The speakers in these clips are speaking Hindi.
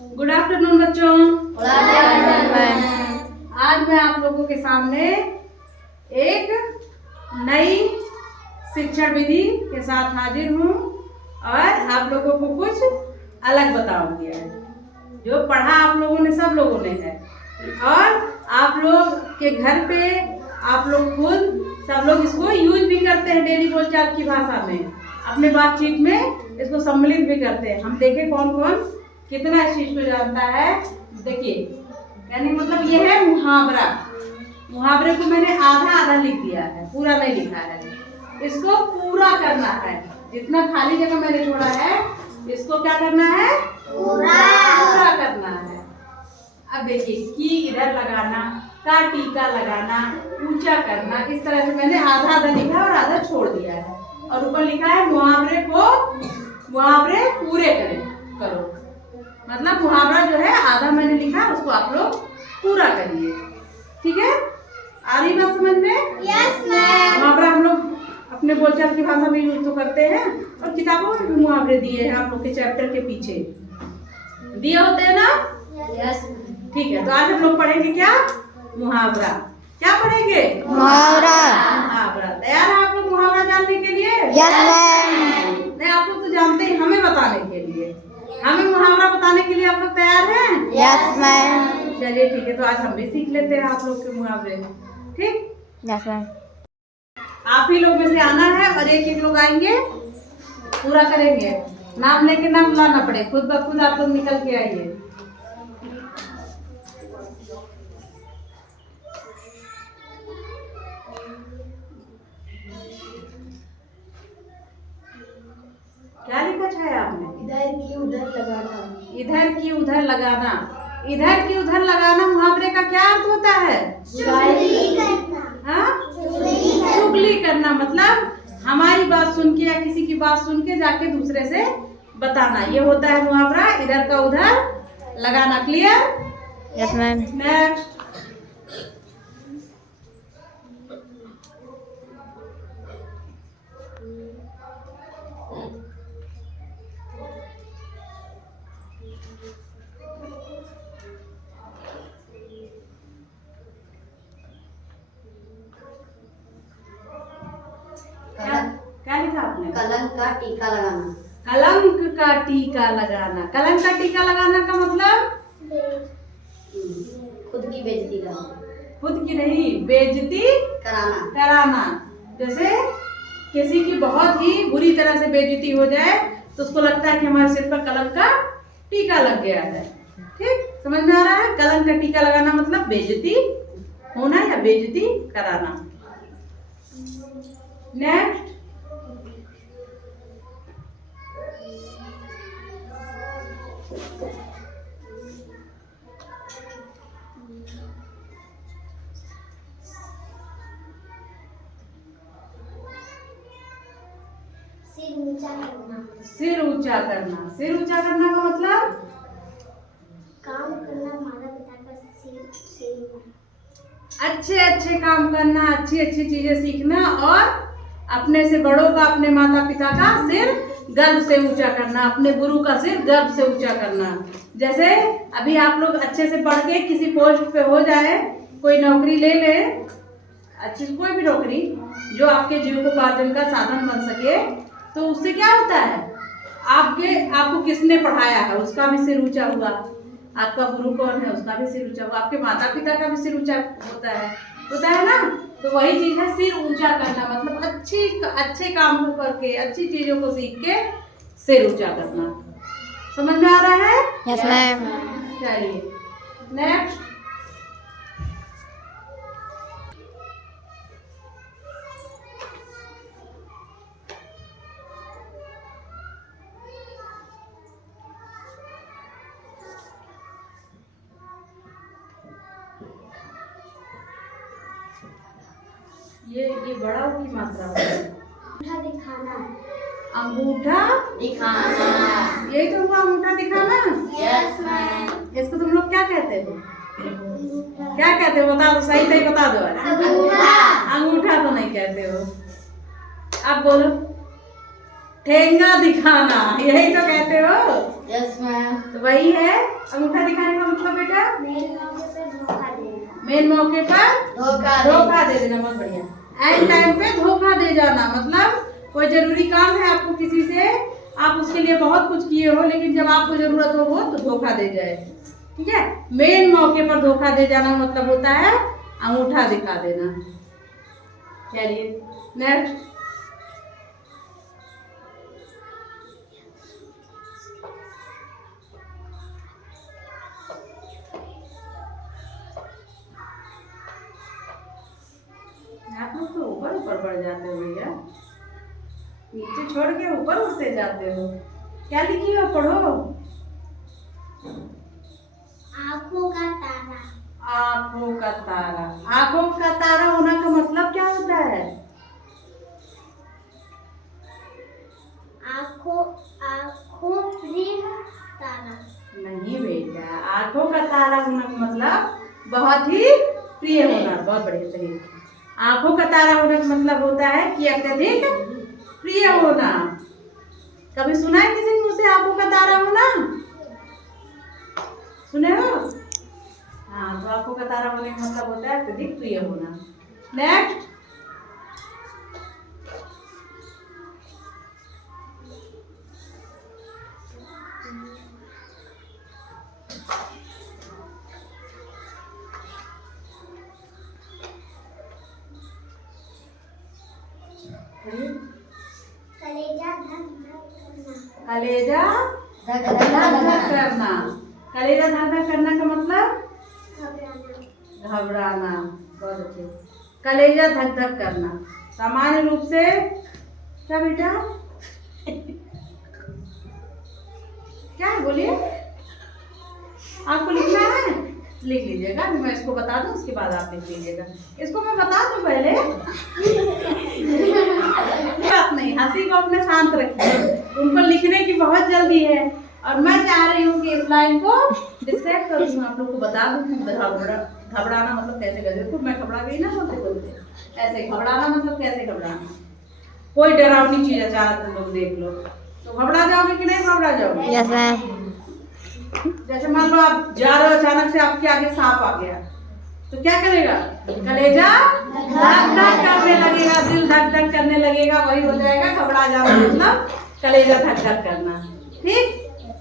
गुड आफ्टरनून बच्चों। Good afternoon. आज मैं आप लोगों के सामने एक नई शिक्षण विधि के साथ हाजिर हूँ और आप लोगों को कुछ अलग बताऊंगी। जो पढ़ा आप लोगों ने सब लोगों ने है और आप लोग के घर पे आप लोग खुद सब लोग इसको यूज भी करते हैं डेली बोलचाल की भाषा में, अपने बातचीत में इसको सम्मिलित भी करते हैं। हम देखें कौन कौन कितना इस चीज को जानता है। देखिए यानी मतलब ये है मुहावरा। मुहावरे को मैंने आधा आधा लिख दिया है, पूरा नहीं लिखा है। इसको पूरा करना है, जितना खाली जगह मैंने छोड़ा है इसको क्या करना है, पूरा करना है। अब देखिए की इधर लगाना, का टीका लगाना, ऊंचा करना, इस तरह से मैंने आधा आधा लिखा और आधा छोड़ दिया है। और ऊपर लिखा है मुहावरे पूरे करो। मतलब मुहावरा जो है आधा मैंने लिखा, उसको आप लोग पूरा करिए। ठीक है, आ रही बात समझ में? Yes ma'am. मुहावरा हम लोग अपने बोलचाल की भाषा में यूज तो करते हैं और किताबों में भी मुहावरे दिए हैं आप लोग के चैप्टर के पीछे दिए होते हैं ना। यस। ठीक है, तो आज हम लोग पढ़ेंगे क्या, मुहावरा। क्या पढ़ेंगे? मुहावरा। मुहावरा। तैयार है आप लोग मुहावरा जानने के लिए? Yes ma'am. नहीं, आप लोग तो जानते हैं, हमें बताने के लिए, हमें मुहावरा बताने के लिए आप लोग तैयार हैं? Yes ma'am. चलिए ठीक है, तो आज हम भी सीख लेते हैं आप लोग के मुहावरे। ठीक, यस मैम। आप ही लोग में से आना है और एक एक लोग आएंगे, पूरा करेंगे। नाम लेके ना बुलाना पड़े, खुद ब खुद आप लोग निकल के आइए। क्या लिखा है आपने? इधर की उधर लगाना। इधर की उधर लगाना। इधर की उधर लगाना मुहावरे का क्या अर्थ होता है? हाँ? चुगली करना। मतलब हमारी बात सुन के या किसी की बात सुन के जाके दूसरे से बताना, ये होता है मुहावरा। इधर का उधर लगाना। क्लियर? Yes ma'am. नेक्स्ट। क्या लिखा आपने? कलंक का टीका लगाना। कलंक का टीका लगाना। कलंक का टीका लगाना का मतलब खुद की बेइज्जती करना। खुद की नहीं, बेइज्जती कराना। जैसे किसी की बहुत ही बुरी तरह से बेइज्जती हो जाए तो उसको लगता है कि हमारे सिर पर कलंक का टीका लग गया है। ठीक, समझ में आ रहा है? कलंक का टीका लगाना मतलब बेइज्जती होना या बेइज्जती कराना। नेक्स्ट। सिर ऊंचा करना। सिर ऊंचा करना। सिर ऊंचा करना का मतलब काम करना, माता पिता का सिर। अच्छे अच्छे काम करना, अच्छी अच्छी चीजें सीखना और अपने से बड़ों का, अपने माता पिता का सिर गर्व से ऊंचा करना, अपने गुरु का सिर गर्व से ऊंचा करना। जैसे अभी आप लोग अच्छे से पढ़ के किसी पोस्ट पे हो जाए, कोई नौकरी ले ले, अच्छी कोई भी नौकरी जो आपके जीविकोपार्जन का साधन बन सके, तो उससे क्या होता है, आपको किसने पढ़ाया है उसका भी सिर ऊंचा हुआ, आपका गुरु कौन है उसका भी सिर ऊंचा हुआ, आपके माता पिता का भी सिर ऊंचा होता है ना। तो वही चीज है सिर ऊंचा करना। मतलब अच्छे काम को करके, अच्छी चीजों को सीख के सिर ऊंचा करना। समझ में आ रहा है? Yes ma'am. चलिए नेक्स्ट। ये बड़ा की मात्रा है। अंगूठा दिखाना। अंगूठा दिखाना। यही तो हुआ, अंगूठा दिखाना। Yes ma'am. इसको तुम लोग क्या कहते हो? क्या कहते हो बता दो, सही सही बता दो। अंगूठा। अंगूठा तो नहीं कहते हो। अब बोलो। ठेंगा दिखाना, यही तो कहते हो। Yes ma'am. तो तो वही है अंगूठा दिखाने का मतलब बेटा, मेन मौके पे धोखा देना। मेन मौके पर धोखा दे देना। बहुत बढ़िया। एंड टाइम पे धोखा दे जाना मतलब कोई जरूरी काम है आपको किसी से, आप उसके लिए बहुत कुछ किए हो, लेकिन जब आपको जरूरत हो वो तो धोखा दे जाए। ठीक है, मेन मौके पर धोखा दे जाना मतलब होता है अंगूठा दिखा देना। चलिए नेक्स्ट। आप लोग तो ऊपर ऊपर बढ़ जाते हो भैया, नीचे छोड़ के ऊपर उठते जाते हो। क्या लिखी हो, पढ़ो। आँखों का तारा। आंखों का तारा। आंखों का तारा होना का मतलब क्या होता है? आँखों आँखों प्रिय तारा। नहीं बेटा, आंखों का तारा होना का मतलब बहुत ही प्रिय होना। बहुत बढ़िया, सही। आंखों का तारा होने का मतलब होता है कि अत्यधिक प्रिय होना। कभी सुना है किसी मुंह से आंखों का तारा होना? सुने हो? हाँ, तो आंखों का तारा होने का मतलब होता है अत्यधिक प्रिय होना। नेक्स्ट। कलेजा धक धक करना। कलेजा धक धक करना। कलेजा धक धक करना का मतलब घबराना। घबराना। बहुत अच्छे। कलेजा धक धक करना सामान्य रूप से क्या बेटा? क्या है बोलिए? आपको लिखना है, लिख लीजिएगा। मैं इसको बता दूं, उसके बाद आप लिख लीजिएगा। इसको मैं बता दूं पहले। बात नहीं, हंसी को अपने शांत रखिए। उनको लिखने की बहुत जल्दी है और मैं चाह रही हूँ कि इस लाइन को डिस्क्राइब करूँ, आप लोग को बता दूँ। घबराना मतलब कैसे करते, खुद मैं घबरा गई ना बोलते बोलते। ऐसे घबराना मतलब कैसे घबराना, कोई डरावनी चीज अचानक तुम लोग देख लो तो घबरा जाओगे कि नहीं घबरा जाओगे? Yes ma'am. जैसे मान लो आप जा रहे हो, अचानक से आपके आगे सांप आ गया तो क्या करेगा? कलेजा धक धक करने लगेगा, दिल धक धक करने लगेगा। वही हो जाएगा घबरा जाना मतलब कलेजा धक धक करना। ठीक,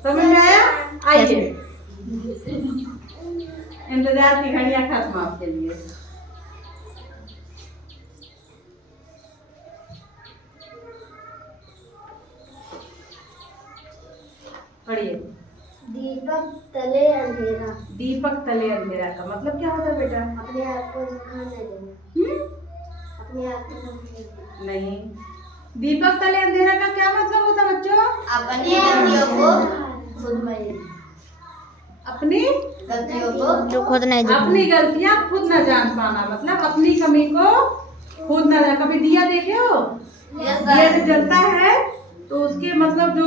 समझ में आया? आइए, इंतजार की घड़ियां खत्म आपके लिए। पढ़िए। दीपक तले अंधेरा। दीपक तले अंधेरा का मतलब क्या होता है बेटा? अपने आप को धोखा न देना। अपने आप को धोखा न देना। नहीं, दीपक तले अंधेरा का क्या मतलब होता है बच्चों? अपनी गलतियों को खुद में, अपनी गलतियों को जो खुद नहीं अपनी गलतियां खुद न जान पाना मतलब अपनी कमी को खुद न जान। कभी दिया देखे हो? दिया जब जलता है तो उसके मतलब जो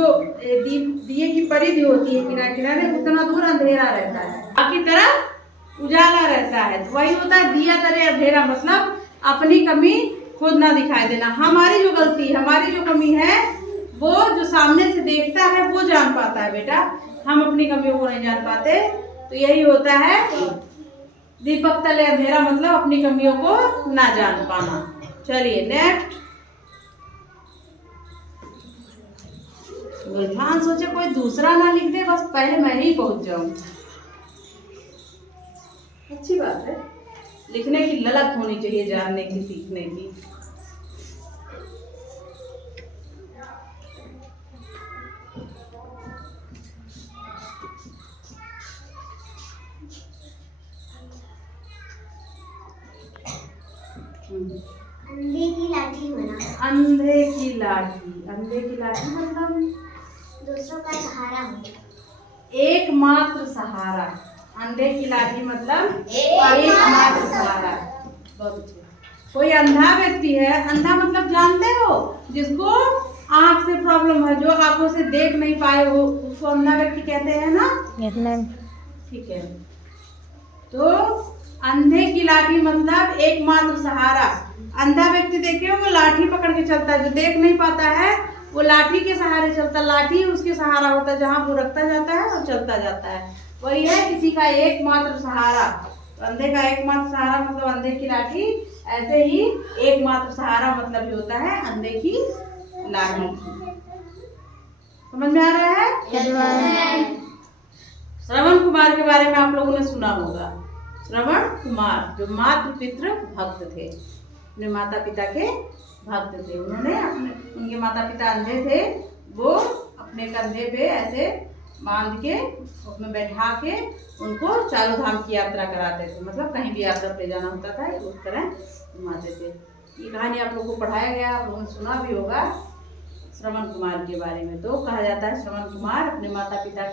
दिए की परिधि होती है किनारे किनारे, उतना दूर अंधेरा रहता है, बाकी तरफ उजाला रहता है। तो वही होता है दिया तले अंधेरा मतलब अपनी कमी खुद ना दिखाई देना। हमारी जो गलती, हमारी जो कमी है वो जो सामने से देखता है वो जान पाता है बेटा, हम अपनी कमियों को नहीं जान पाते। तो यही होता है दीपक तले अंधेरा मतलब अपनी कमियों को ना जान पाना। चलिए नेक्स्ट। ध्यान सोचे कोई दूसरा ना लिख दे, बस पहले मैं ही पहुंच जाऊं। अच्छी बात है, लिखने की ललक होनी चाहिए, जानने की, सीखने की। अंधे की लाठी होना। अंधे की लाठी। अंधे की लाठी मतलब दूसरों का सहारा होना। एकमात्र सहारा। अंधे की लाठी मतलब एकमात्र सहारा। बहुत अच्छा। कोई अंधा व्यक्ति है, अंधा मतलब जानते हो जिसको आंख से प्रॉब्लम है, जो आंखों से देख नहीं पाए हो, उसको अंधा व्यक्ति कहते हैं ना? Yes ma'am. ठीक है, तो अंधे की लाठी मतलब एकमात्र सहारा। अंधा व्यक्ति देखे हो वो लाठी पकड़ के चलता है, जो देख नहीं पाता है वो लाठी के सहारे चलता, लाठी उसके सहारा होता है, जहाँ वो रखता जाता है और चलता जाता है। वही है किसी का एकमात्र सहारा। तो अंधे का एकमात्र सहारा मतलब अंधे की लाठी, ऐसे ही एकमात्र सहारा मतलब ही होता है अंधे की लाठी। समझ में आ रहा है? श्रवण कुमार के बारे में आप लोगों ने सुना होगा। श्रवण कुमार जो मातृ पितृ भक्त थे, अपने माता पिता के भक्त थे। उन्होंने उनके माता पिता अंधे थे, वो अपने कंधे पे ऐसे बांध के उसमें बैठा के उनको चारों धाम की यात्रा कराते थे। मतलब कहीं भी यात्रा पे जाना होता था उस तरह घुमाते थे। ये कहानी आप लोगों को पढ़ाया गया, आप लोगों ने सुना भी होगा श्रवण कुमार के बारे में। तो कहा जाता है श्रवण कुमार अपने माता पिता,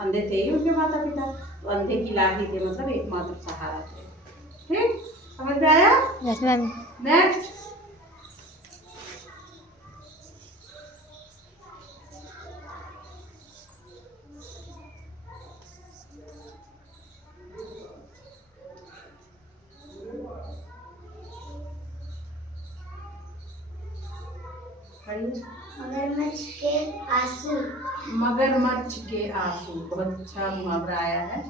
अंधे थे ही उनके माता पिता, तो अंधे की लाठी थे मतलब एकमात्र सहारा थे। ठीक, समझ में आया? Yes ma'am. नेक्स्ट, मगरमच्छ के आंसू। मगरमच्छ के आंसू, बहुत अच्छा मुहावरा आया है।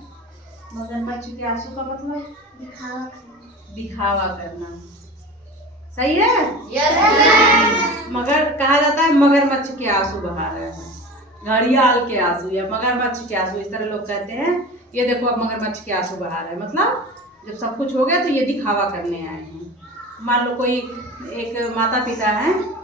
मगरमच्छ के आंसू का मतलब दिखावा करना। दिखावा करना। सही है? यस। मगर कहा जाता है मगरमच्छ के आंसू बहा रहे हैं, घड़ियाल के आंसू या मगरमच्छ के आंसू, इस तरह लोग कहते हैं। ये देखो अब मगरमच्छ के आंसू बहा रहे हैं, मतलब जब सब कुछ हो गया तो ये दिखावा करने आए हैं। मान लो कोई एक माता पिता हैं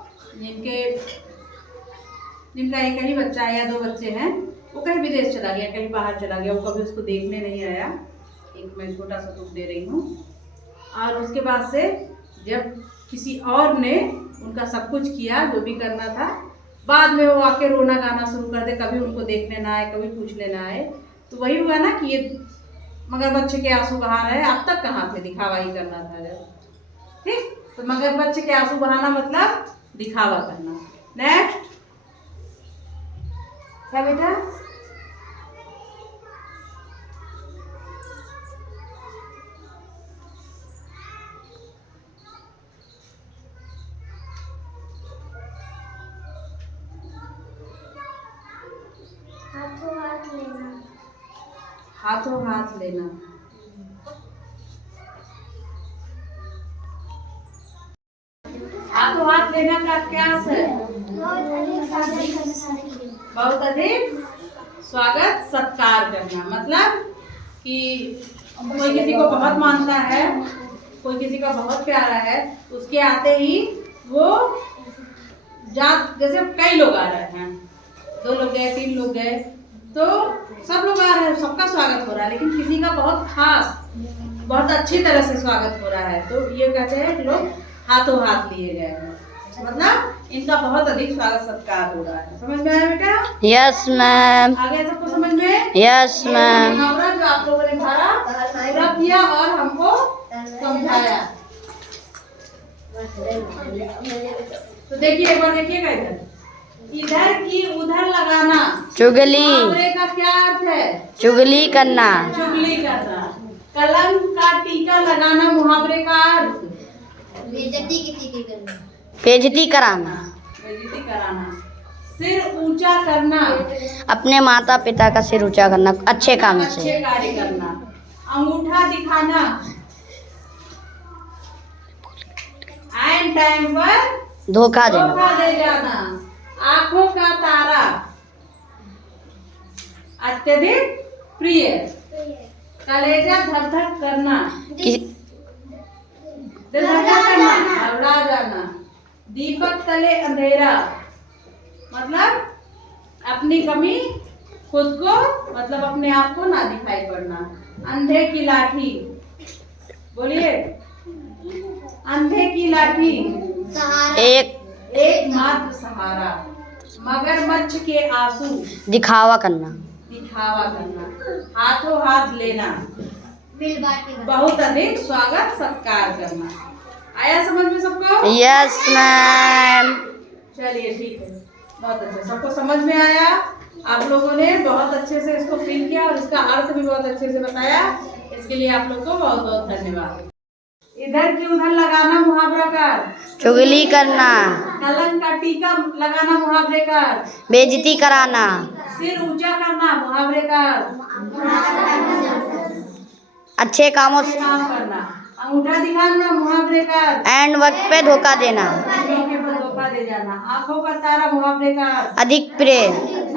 जिनका एक ही बच्चा है या 2 बच्चे हैं, वो कहीं विदेश चला गया, कहीं बाहर चला गया, वो कभी उसको देखने नहीं आया। एक मैं छोटा सा दुख दे रही हूँ। और उसके बाद से जब किसी और ने उनका सब कुछ किया जो भी करना था, बाद में वो आके रोना गाना शुरू कर दे, कभी उनको देखने ना आए, कभी पूछने ना आए। तो वही हुआ ना कि ये मगरमच्छ के आंसू बहा रहे हैं। अब तक कहाँ थे, दिखावा ही करना था जब। ठीक, तो मगरमच्छ के आंसू बहाना मतलब दिखावा करना। नेक्स्ट, क्या बेटा? हाथों हाथ लेना। हाथों हाथ लेना। हाथों हाथ लेना का क्या अर्थ है? बहुत अधिक स्वागत सत्कार करना। मतलब कि कोई किसी को बहुत मानता है, कोई किसी का बहुत प्यारा है, उसके आते ही वो जैसे कई लोग आ रहे हैं, 2 लोग गए, 3 लोग गए, तो सब लोग आ रहे हैं, सबका स्वागत हो रहा है, लेकिन किसी का बहुत खास, बहुत अच्छी तरह से स्वागत हो रहा है, तो ये कहते हैं कि लोग हाथों हाथ लिए गए हैं। मतलब इनका बहुत अधिक स्वागत सत्कार हो रहा है। समझ में आया बेटा? Yes ma'am. आगे सबको समझ में? Yes ma'am. मुहावरा जो आप लोगों ने धारा पूरा किया और हमको समझाया। तो देखिए, एक बार देखिएगा इधर की उधर लगाना। चुगली। मुहावरे का क्या अर्थ है? चुगली करना। चुगली करना। कलम का टीका लगाना, मुहावरे का अर्थ बेइज्जती कराना। बेइज्जती कराना। सिर ऊंचा करना, अपने माता पिता का सिर ऊंचा करना अच्छे काम से। अच्छे कार्य करना। अंगूठा दिखाना, ऐन टाइम पर धोखा देना। धोखा दे जाना। आंखों का तारा, अत्यधिक प्रिय। कलेजा धक धक करना, दिल धड़का करना, घबरा जाना। दीपक तले अंधेरा, मतलब अपनी कमी खुद को, मतलब अपने आप को ना दिखाई पड़ना। अंधे की लाठी, बोलिए। अंधे की लाठी एक मात्र सहारा। मगरमच्छ के आंसू, दिखावा करना। दिखावा करना। हाथों हाथ लेना, बहुत अधिक स्वागत सत्कार करना। आया समझ में सबको? Yes ma'am. चलिए ठीक है, बहुत अच्छा, सबको समझ में आया। आप लोगों ने बहुत अच्छे से इसको फील किया और इसका अर्थ भी बहुत अच्छे से बताया। इसके लिए आप लोग को बहुत बहुत धन्यवाद। इधर की उधर लगाना मुहावरा कर। चुगली करना, कलंक का टीका लगाना मुहावरे कर। बेइज्जती कराना, सिर ऊंचा करना मुहावरे कर। अच्छे कामों अच्छे काम करना। अंगूठा दिखाना मुहावरे कर। एंड वक्त पे धोखा देना, मौके पर धोखा दे जाना। आंखों का तारा मुहावरे कर। अधिक प्रेम,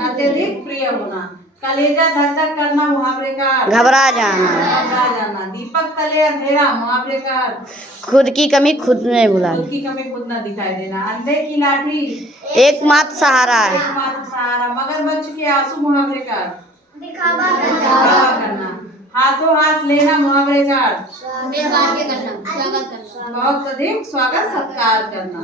अत्यधिक प्रिय होना। कलेजा धक धक करना मुहावरे कर। घबरा जाना, घबरा जाना। दीपक तले अंधेरा मुहावरे कर। खुद की कमी खुद में भुलाना, खुद की कमी खुद न दिखाई देना। अंधे की लाठी एकमात्र सहारा है, एकमात्र सहारा। मगरमच्छ के आंसू मुहावरे कर। दिखावा दिखावा करना। हाथों हाथ लेना मुहावरे कर। करना, स्वागत करना। बहुत अधिक स्वागत सत्कार करना।